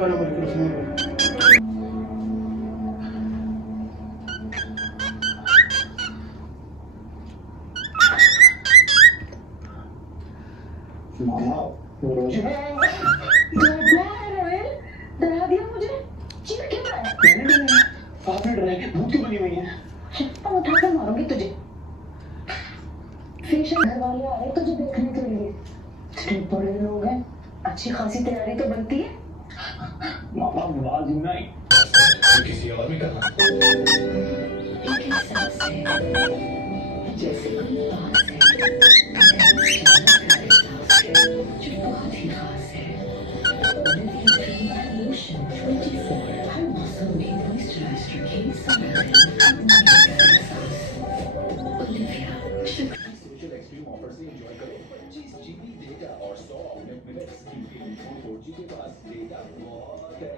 गाना बंद करो, सुनो। रोहिल डरा दिया मुझे। चीख क्यों रहा है? मैंने डराया? आपने डराया? भूत क्यों बनी हुई है? चप्पल उठाकर मारूंगी तुझे। फेशियल घर वाले आ रहे तुझे देखने के लिए। इतने बड़े लोग हैं, अच्छी खासी तैयारी तो बनती है। मामा आवाज नहीं किसी और भी करना। एक एक सांस से जैसे कोई पास है, जो बहुत ही खास है। Living Dream Lotion 24 हर मौसम में मॉइस्चराइज रखें ओलिविया सोशल एक्सट्रीम ऑफर से एंजॉय करो 25 जीबी डेटा और 100 मिनट्स की 4G के पास डेटा बहुत है।